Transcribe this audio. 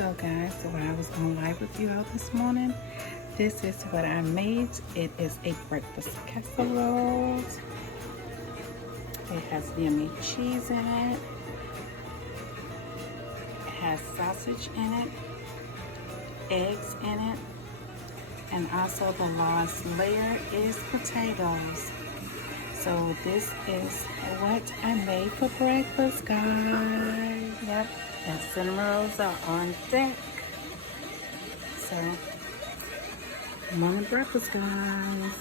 So guys, so I was on live with you all this morning. This is what I made. It is a breakfast casserole. It has yummy cheese in it. It has sausage in it, eggs in it, and also the last layer is potatoes. So this is what I made for breakfast, guys. Yep, and cinnamon rolls are on deck. So, morning breakfast, guys.